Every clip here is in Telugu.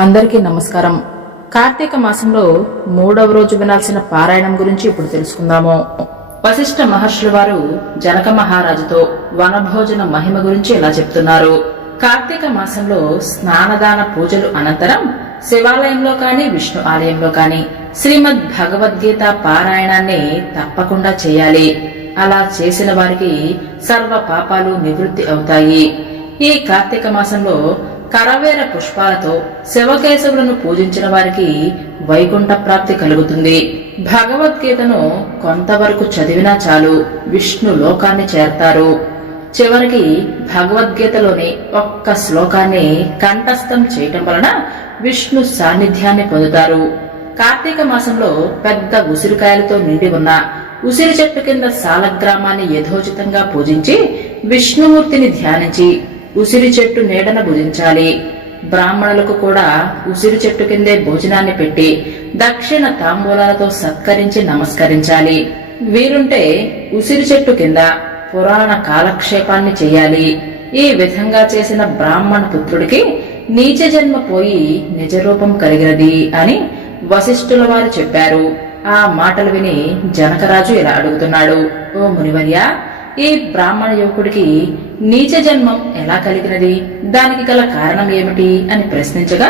అందరికీ నమస్కారం. కార్తీక మాసంలో 3వ రోజు వినాల్సిన పారాయణం గురించి ఇప్పుడు తెలుసుకుందాము. వశిష్ఠ మహర్షుల వారు జనక మహారాజుతో వనభోజన మహిమ గురించి ఇలా చెప్తున్నారు. కార్తీక మాసంలో స్నానదాన పూజలు అనంతరం శివాలయంలో కాని విష్ణు ఆలయంలో కాని శ్రీమద్ భగవద్గీత పారాయణాన్ని తప్పకుండా చేయాలి. అలా చేసిన వారికి సర్వ పాపాలు నివృత్తి అవుతాయి. ఈ కార్తీక మాసంలో కరవేర పుష్పాలతో శివకేశవులను పూజించిన వారికి వైకుంఠ ప్రాప్తి కలుగుతుంది. భగవద్గీతను కొంతవరకు చదివినా చాలు విష్ణు లోకాన్ని చేరతారు. చివరికి భగవద్గీతలోని ఒక్క శ్లోకాన్ని కంఠస్థం చేయటం వలన విష్ణు సాన్నిధ్యాన్ని పొందుతారు. కార్తీక మాసంలో పెద్ద ఉసిరికాయలతో నిండి ఉన్న ఉసిరి చెట్టు కింద సాలగ్రామాన్ని యథోచితంగా పూజించి విష్ణుమూర్తిని ధ్యానించి ఉసిరి చెట్టు నీడన భుజించాలి. బ్రాహ్మణులకు కూడా ఉసిరి చెట్టు కిందే భోజనాన్ని పెట్టి దక్షిణ తాంబూలాలతో సత్కరించి నమస్కరించాలి. వీరుంటే ఉసిరి చెట్టు కింద పురాణ కాలక్షేపాన్ని చేయాలి. ఈ విధంగా చేసిన బ్రాహ్మణ పుత్రుడికి నీచ జన్మ పోయి నిజరూపం కలిగినది అని వశిష్ఠుల వారు చెప్పారు. ఆ మాటలు విని జనకరాజు ఇలా అడుగుతున్నాడు. ఓ మునివర్య, ఈ బ్రాహ్మణ యువకుడికి నీచ జన్మం ఎలా కలిగినది? దానికి గల కారణం ఏమిటి అని ప్రశ్నించగా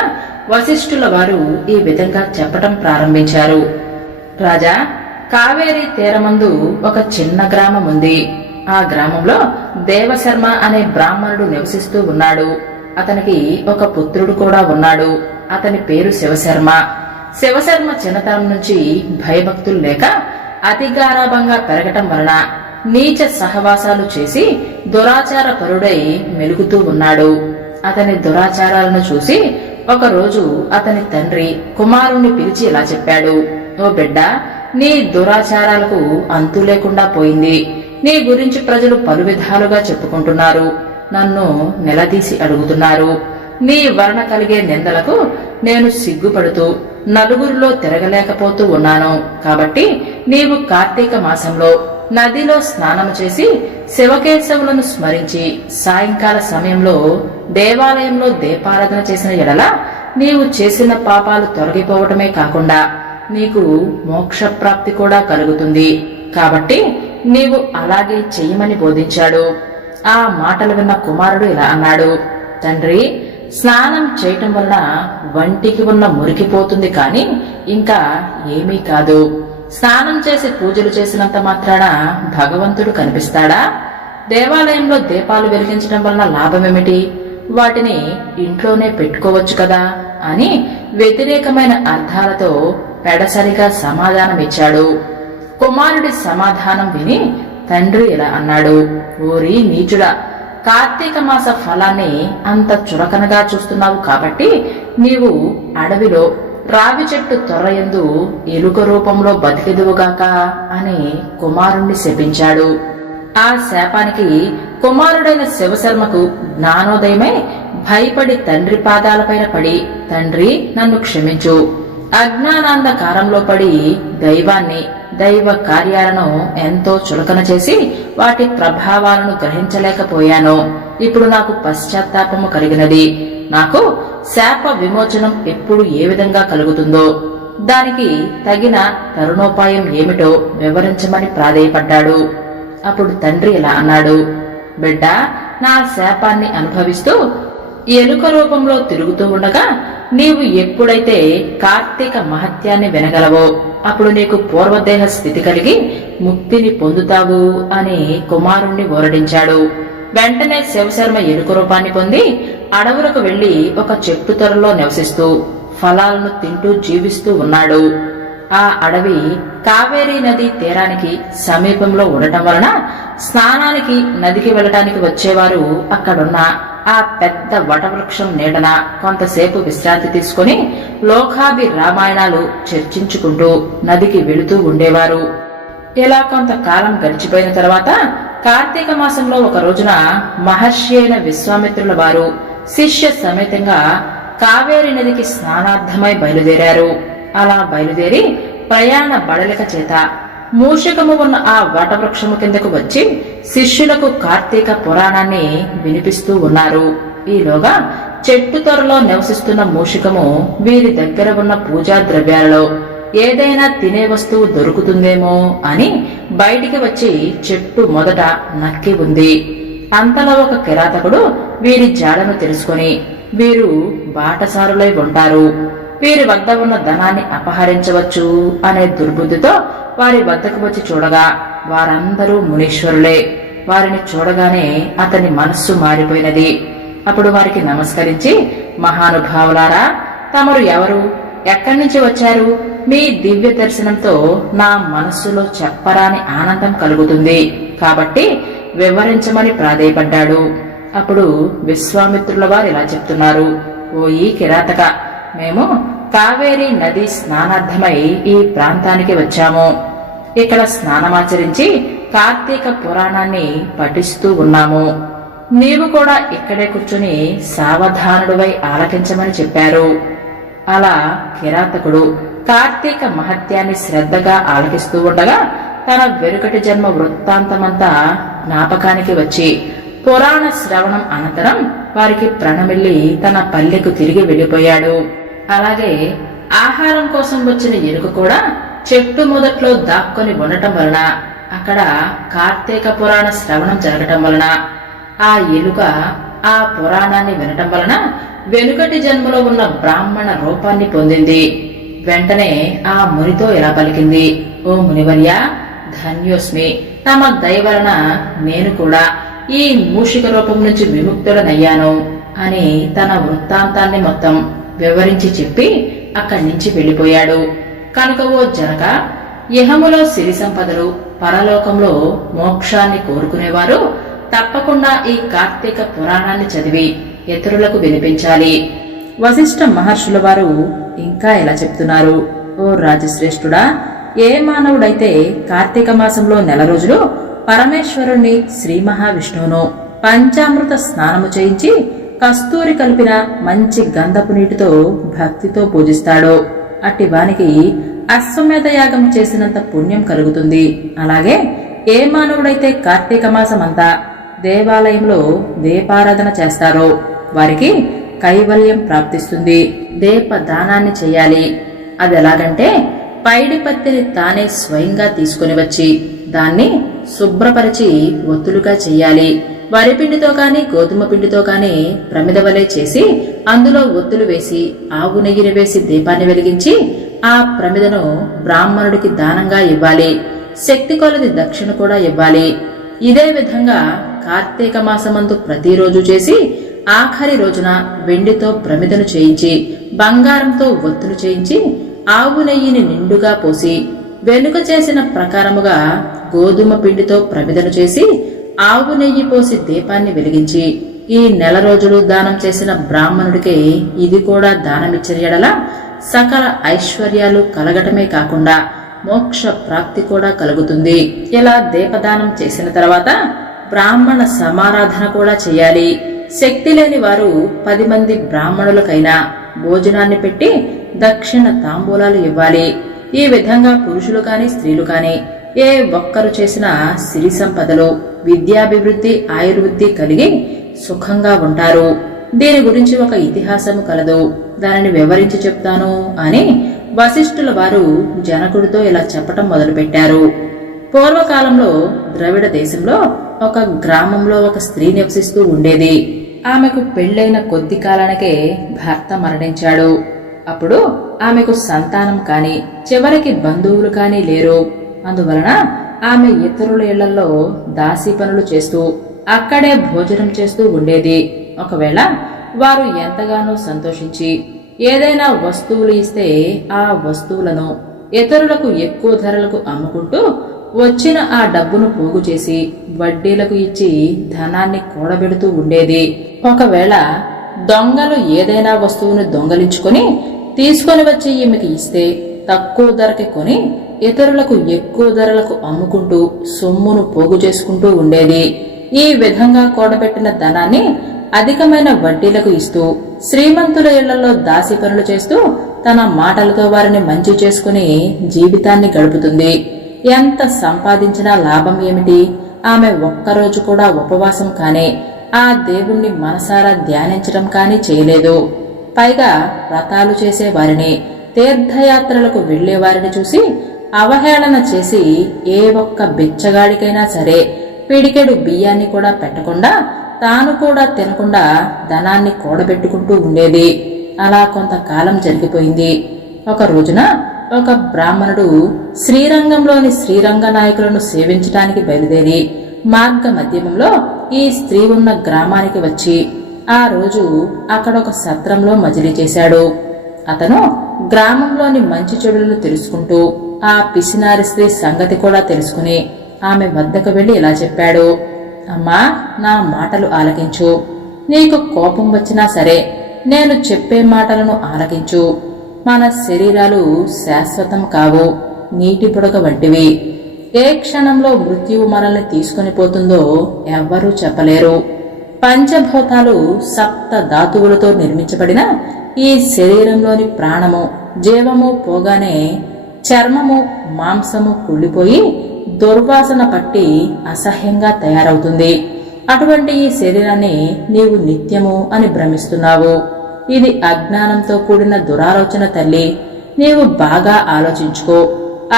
వశిష్ఠుల వారు ఈ విధంగా చెప్పటం ప్రారంభించారు. రాజా, కావేరీ తీరమందు ఒక చిన్న గ్రామం ఉంది. ఆ గ్రామంలో దేవశర్మ అనే బ్రాహ్మణుడు నివసిస్తూ ఉన్నాడు. అతనికి ఒక పుత్రుడు కూడా ఉన్నాడు. అతని పేరు శివశర్మ. శివశర్మ చిన్నతనం నుంచి భయభక్తులు లేక అతి గారాభంగా పెరగటం వలన నీచ సహవాసాలు చేసి దురాచార పరుడై మెలుగుతూ ఉన్నాడు. అతని దురాచారాలను చూసి ఒకరోజు అతని తండ్రి కుమారుణ్ణి పిలిచి ఇలా చెప్పాడు. ఓ బిడ్డ, నీ దురాచారాలకు అంతు లేకుండా పోయింది. నీ గురించి ప్రజలు పలు విధాలుగా చెప్పుకుంటున్నారు. నన్ను నిలదీసి అడుగుతున్నారు. నీ వలన కలిగే నిందలకు నేను సిగ్గుపడుతూ నలుగురిలో తిరగలేకపోతూ ఉన్నాను. కాబట్టి నీవు కార్తీక మాసంలో నదిలో స్నానం చేసి శివకేశవులను స్మరించి సాయంకాల సమయంలో దేవాలయంలో దీపారాధన చేసిన ఎడల నీవు చేసిన పాపాలు తొలగిపోవటమే కాకుండా నీకు మోక్ష ప్రాప్తి కూడా కలుగుతుంది. కాబట్టి నీవు అలాగే చెయ్యమని బోధించాడు. ఆ మాటలు విన్న కుమారుడు ఇలా అన్నాడు. తండ్రి, స్నానం చేయటం వలన వంటికి ఉన్న మురికిపోతుంది కాని ఇంకా ఏమీ కాదు. స్నానం చేసి పూజలు చేసినంత మాత్రాన భగవంతుడు కనిపిస్తాడా? దేవాలయంలో దీపాలు వెలిగించడం వలన లాభమేమిటి? వాటిని ఇంట్లోనే పెట్టుకోవచ్చు కదా అని వ్యతిరేకమైన అర్థాలతో పెడసరిగా సమాధానమిచ్చాడు. కుమారుడి సమాధానం విని తండ్రి ఇలా అన్నాడు. ఓరి నీచుడా, కార్తీక మాస ఫలాన్ని అంత చురకనగా చూస్తున్నావు కాబట్టి నీవు అడవిలో రావి చెట్టు తొర్రయందు ఎలుక రూపంలో బతికెదువుగాక అని కుమారుణ్ణి శపించాడు. ఆ శాపానికి కుమారుడైన శివశర్మకు జ్ఞానోదయమై భయపడి తండ్రి పాదాలపైన పడి, తండ్రి, నన్ను క్షమించు. అజ్ఞానాంధకారంలో పడి దైవాన్ని, దైవ కార్యాలను ఎంతో చులకన చేసి వాటి ప్రభావాలను గ్రహించలేకపోయాను. ఇప్పుడు నాకు పశ్చాత్తాపము కలిగినది. నాకు శాప విమోచనం ఎప్పుడు ఏ విధంగా కలుగుతుందో దానికి తగిన తరుణోపాయం ఏమిటో వివరించమని ప్రాధేయపడ్డాడు. అప్పుడు తండ్రి ఇలా అన్నాడు. బిడ్డ, నా శాపాన్ని అనుభవిస్తూ ఎలుక రూపంలో తిరుగుతూ ఉండగా నీవు ఎప్పుడైతే కార్తీక మహత్యాన్ని వినగలవో అప్పుడు నీకు పూర్వదేహ స్థితి కలిగి ముక్తిని పొందుతావు అని కుమారుణ్ణి ఊరడించాడు. వెంటనే శివశర్మ ఎలుక రూపాన్ని పొంది అడవులకు వెళ్లి ఒక చెట్టు తొరలో నివసిస్తూ ఫలాలను తింటూ జీవిస్తూ ఉన్నాడు. ఆ అడవి కావేరీ నది తీరానికి సమీపంలో ఉండటం వలన స్నానానికి నదికి వెళ్లటానికి వచ్చేవారు అక్కడున్న ఆ పెద్ద వటవృక్షం నీడన కొంతసేపు విశ్రాంతి తీసుకుని లోకాభి రామాయణాలు చర్చించుకుంటూ నదికి వెళుతూ ఉండేవారు. ఇలా కొంతకాలం గడిచిపోయిన తర్వాత కార్తీక మాసంలో ఒక రోజున మహర్షి అయిన విశ్వామిత్రుల వారు శిష్య సమేతంగా కావేరీ నదికి స్నానార్థమై బయలుదేరారు. అలా బయలుదేరి ప్రయాణ బడలిక చేత మూషికము ఉన్న ఆ వటవృక్షము కిందకు వచ్చి శిష్యులకు కార్తీక పురాణాన్ని వినిపిస్తూ ఉన్నారు. ఈలోగా చెట్టు త్వరలో నివసిస్తున్న మూషికము వీరి దగ్గర ఉన్న పూజా ద్రవ్యాలలో ఏదైనా తినే వస్తువు దొరుకుతుందేమో అని బయటికి వచ్చి చెట్టు మొదట నక్కి ఉంది. అంతలో ఒక కిరాతకుడు వీరి జాడను తెలుసుకొని వీరు బాటసారులై ఉంటారు, వీరి వద్ద ఉన్న ధనాన్ని అపహరించవచ్చు అనే దుర్బుద్ధితో వారి వద్దకు వచ్చి చూడగా వారందరూ మునీశ్వరులే. వారిని చూడగానే అతని మనస్సు మారిపోయినది. అప్పుడు వారికి నమస్కరించి, మహానుభావులారా, తమరు ఎవరు, ఎక్కడి నుంచి వచ్చారు? మీ దివ్య దర్శనంతో నా మనస్సులో చెప్పరాని ఆనందం కలుగుతుంది, కాబట్టి వివరించమని ప్రాధేయపడ్డాడు. అప్పుడు విశ్వామిత్రుల వారు ఇలా చెప్తున్నారు: ఓ ఈ కిరాతక, మేము కావేరీ నది స్నానార్థమై ఈ ప్రాంతానికి వచ్చాము. ఇక్కడ స్నానమాచరించి కార్తీక పురాణాన్ని పఠిస్తూ ఉన్నాము. నీవు కూడా ఇక్కడే కూర్చుని సావధానుడివై ఆలకించమని చెప్పారు. అలా కిరాతకుడు కార్తీక మహత్యాన్ని శ్రద్ధగా ఆలకిస్తూ ఉండగా తన వెనుకటి జన్మ వృత్తాంతమంతా జ్ఞాపకానికి వచ్చి పురాణ శ్రవణం అనంతరం వారికి ప్రణమిల్లి తన పల్లెకు తిరిగి వెళ్లిపోయాడు. అలాగే ఆహారం కోసం వచ్చిన ఎలుక కూడా చెట్టు మొదట్లో దాక్కొని ఉండటం వలన, అక్కడ కార్తీక పురాణ శ్రవణం జరగటం వలన, ఆ ఎలుక ఆ పురాణాన్ని వినటం వలన వెనుకటి జన్మలో ఉన్న బ్రాహ్మణ రూపాన్ని పొందింది. వెంటనే ఆ మునితో ఇలా పలికింది: ఓ మునివర్య, ధన్యోస్మి. తమ దయ వలన నేను కూడా ఈ మూషిక రూపం నుంచి విముక్తుడనయ్యాను అని తన వృత్తాంతాన్ని మొత్తం వివరించి చెప్పి అక్కడి నుంచి వెళ్లిపోయాడు. కనుక ఓ జనక, ఇహములో సిరి సంపదలు, పరలోకంలో మోక్షాన్ని కోరుకునేవారు తప్పకుండా ఈ కార్తీక పురాణాన్ని చదివి ఇతరులకు వినిపించాలి. వశిష్ఠ మహర్షుల వారు ఇంకా ఇలా చెప్తున్నారు: ఓ రాజశ్రేష్ఠుడా, ఏ మానవుడైతే కార్తీక మాసంలో 9 రోజులు పరమేశ్వరుణ్ణి శ్రీ మహావిష్ణువును పంచామృత స్నానము చేయించి కస్తూరి కలిపిన మంచి గంధపు నీటితో భక్తితో పూజిస్తాడో అట్టి వానికి అశ్వమేధ యాగం చేసినంత పుణ్యం కలుగుతుంది. అలాగే ఏ మానవుడైతే కార్తీక మాసమంతా దేవాలయంలో దీపారాధన చేస్తారో వారికి కైవల్యం ప్రాప్తిస్తుంది. దీప దానాన్ని చెయ్యాలి. అది ఎలాగంటే, పైడి పత్తిని తానే స్వయంగా తీసుకుని వచ్చి దాన్ని శుభ్రపరిచి ఒత్తులుగా చెయ్యాలి. వరిపిండితో కాని గోధుమ పిండితో కాని ప్రమిద వలె చేసి అందులో ఒత్తులు వేసి ఆవు నెయ్యిని వేసి దీపాన్ని వెలిగించి ఆ ప్రమిదను బ్రాహ్మణుడికి దానంగా ఇవ్వాలి. శక్తి కొలది దక్షిణ కూడా ఇవ్వాలి. ఇదే విధంగా కార్తీక మాసమందు ప్రతిరోజు చేసి ఆఖరి రోజున వెండితో ప్రమిదను చేయించి బంగారంతో ఒత్తులు చేయించి ఆవు నెయ్యిని నిండుగా పోసి వెనుక చేసిన ప్రకారముగా గోధుమ పిండితో ప్రమిదను చేసి ఆవు నెయ్యి పోసి దీపాన్ని వెలిగించి ఈ 9 రోజులు దానం చేసిన బ్రాహ్మణుడికి ఇది కూడా దానమిచ్చిన యెడల సకల ఐశ్వర్యాలు కలగటమే కాకుండా మోక్ష ప్రాప్తి కూడా కలుగుతుంది. ఇలా దీపదానం చేసిన తర్వాత బ్రాహ్మణ సమారాధన కూడా చేయాలి. శక్తి లేని వారు 10 మంది బ్రాహ్మణులకైనా భోజనాన్ని పెట్టి దక్షిణ తాంబూలాలు ఇవ్వాలి. ఈ విధంగా పురుషులు కాని స్త్రీలు కాని ఏ ఒక్కరు చేసినా సిరి సంపదలు, విద్యాభివృద్ధి, ఆయుర్వృద్ధి కలిగి సుఖంగా ఉంటారు. దీని గురించి ఒక ఇతిహాసము కలదు, దానిని వివరించి చెప్తాను అని వశిష్ఠుల వారు జనకుడితో ఇలా చెప్పటం మొదలుపెట్టారు. పూర్వకాలంలో ద్రవిడ దేశంలో ఒక గ్రామంలో ఒక స్త్రీ నివసిస్తూ ఉండేది. ఆమెకు పెళ్లైన కొద్ది కాలానికే భర్త మరణించాడు. అప్పుడు ఆమెకు సంతానం కాని చివరికి బంధువులు కాని లేరు. అందువలన ఆమె ఇతరుల ఇళ్లలో దాసీ పనులు చేస్తూ అక్కడే భోజనం చేస్తూ ఉండేది. ఒకవేళ వారు ఎంతగానో సంతోషించి ఏదైనా వస్తువులు ఇస్తే ఆ వస్తువులను ఇతరులకు ఎక్కువ ధరలకు అమ్ముకుంటూ వచ్చిన ఆ డబ్బును పోగు చేసి వడ్డీలకు ఇచ్చి ధనాన్ని కూడబెడుతూ ఉండేది. ఒకవేళ దొంగలు ఏదైనా వస్తువును దొంగలించుకొని తీసుకొని వచ్చి ఈమెకి ఇస్తే తక్కువ ధరకి కొని ఇతరులకు ఎక్కువ ధరలకు అమ్ముకుంటూ సొమ్మును పోగు చేసుకుంటూ ఉండేది. ఈ విధంగా కూడబెట్టిన ధనాన్ని అధికమైన వడ్డీలకు ఇస్తూ శ్రీమంతుల ఇళ్లలో దాసి పనులు చేస్తూ తన మాటలతో వారిని మంచి చేసుకుని జీవితాన్ని గడుపుతుంది. ఎంత సంపాదించినా లాభం ఏమిటి? ఆమె ఒక్కరోజు కూడా ఉపవాసం కానే ఆ దేవుణ్ణి మనసారా ధ్యానించడం కాని చేయలేదు. పైగా వ్రతాలు చేసేవారిని, తీర్థయాత్రలకు వెళ్లేవారిని చూసి అవహేళన చేసి ఏ ఒక్క బిచ్చగాడికైనా సరే పిడికెడు బియ్యాన్ని కూడా పెట్టకుండా తాను కూడా తినకుండా ధనాన్ని కూడబెట్టుకుంటూ ఉండేది. అలా కొంతకాలం జరిగిపోయింది. ఒక రోజున ఒక బ్రాహ్మణుడు శ్రీరంగంలోని శ్రీరంగ నాయకులను సేవించటానికి బయలుదేరి మార్గ మధ్యమంలో ఈ స్త్రీ ఉన్న గ్రామానికి వచ్చి ఆ రోజు అక్కడొక సత్రంలో మజిలీ చేశాడు. అతను గ్రామంలోని మంచి చెడులను తెలుసుకుంటూ ఆ పిసినారి స్త్రీ సంగతి కూడా తెలుసుకుని ఆమె వద్దకు వెళ్లి ఇలా చెప్పాడు. అమ్మా, నా మాటలు ఆలకించు. నీకు కోపం వచ్చినా సరే నేను చెప్పే మాటలను ఆలకించు. మన శరీరాలు శాశ్వతం కావు, నీటి బుడగ వంటివి. ఏ క్షణంలో మృత్యువు మనల్ని తీసుకుని పోతుందో ఎవ్వరూ చెప్పలేరు. పంచభూతాలు సప్త ధాతువులతో నిర్మించబడిన ఈ శరీరంలోని ప్రాణము జీవము పోగానే చర్మము మాంసము కుళ్ళిపోయి దుర్వాసన పట్టి అసహ్యంగా తయారవుతుంది. అటువంటి ఈ శరీరాన్ని నీవు నిత్యము అని భ్రమిస్తున్నావు. ఇది అజ్ఞానంతో కూడిన దురాలోచన తల్లి. నీవు బాగా ఆలోచించుకో.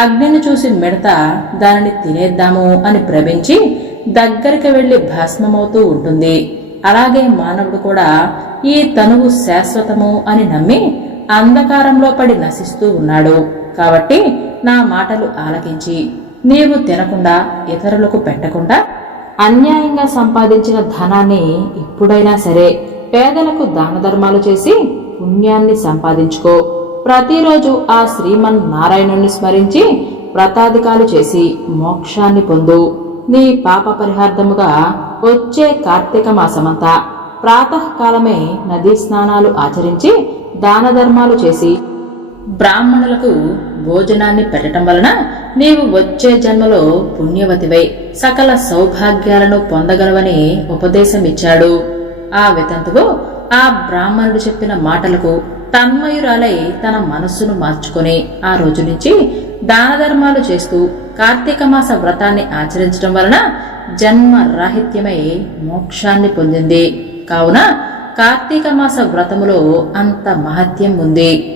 అగ్నిని చూసి మిడత దానిని తినేద్దాము అని భ్రమించి దగ్గరికి వెళ్లి భస్మమవుతూ ఉంటుంది. అలాగే మానవుడు కూడా ఈ తనువు శాశ్వతము అని నమ్మి అంధకారంలో పడి నశిస్తూ ఉన్నాడు. కాబట్టి నా మాటలు ఆలకించి నీవు తినకుండా ఇతరులకు పెట్టకుండా అన్యాయంగా సంపాదించిన ధనాన్ని ఇప్పుడైనా సరే పేదలకు దాన ధర్మాలు చేసి పుణ్యాన్ని సంపాదించుకో. ప్రతిరోజు ఆ శ్రీమన్ నారాయణుణ్ణి స్మరించి వ్రతాధికాలు చేసి మోక్షాన్ని పొందు. నీ పాప పరిహార్థముగా వచ్చే కార్తీక మాసమంతా ప్రాతకాలమే నదీ స్నానాలు ఆచరించి దాన ధర్మాలు చేసి బ్రాహ్మణులకు భోజనాన్ని పెట్టడం వలన నీవు వచ్చే జన్మలో పుణ్యవతివై సకల సౌభాగ్యాలను పొందగలవని ఉపదేశమిచ్చాడు. ఆ వితంతువు ఆ బ్రాహ్మణుడు చెప్పిన మాటలకు తన్మయురాలై తన మనస్సును మార్చుకుని ఆ రోజు నుంచి దాన ధర్మాలు చేస్తూ కార్తీక మాస వ్రతాన్ని ఆచరించడం వలన జన్మ రాహిత్యమై మోక్షాన్ని పొందింది. కావున కార్తీక మాస వ్రతములో అంత మహత్యం ఉంది.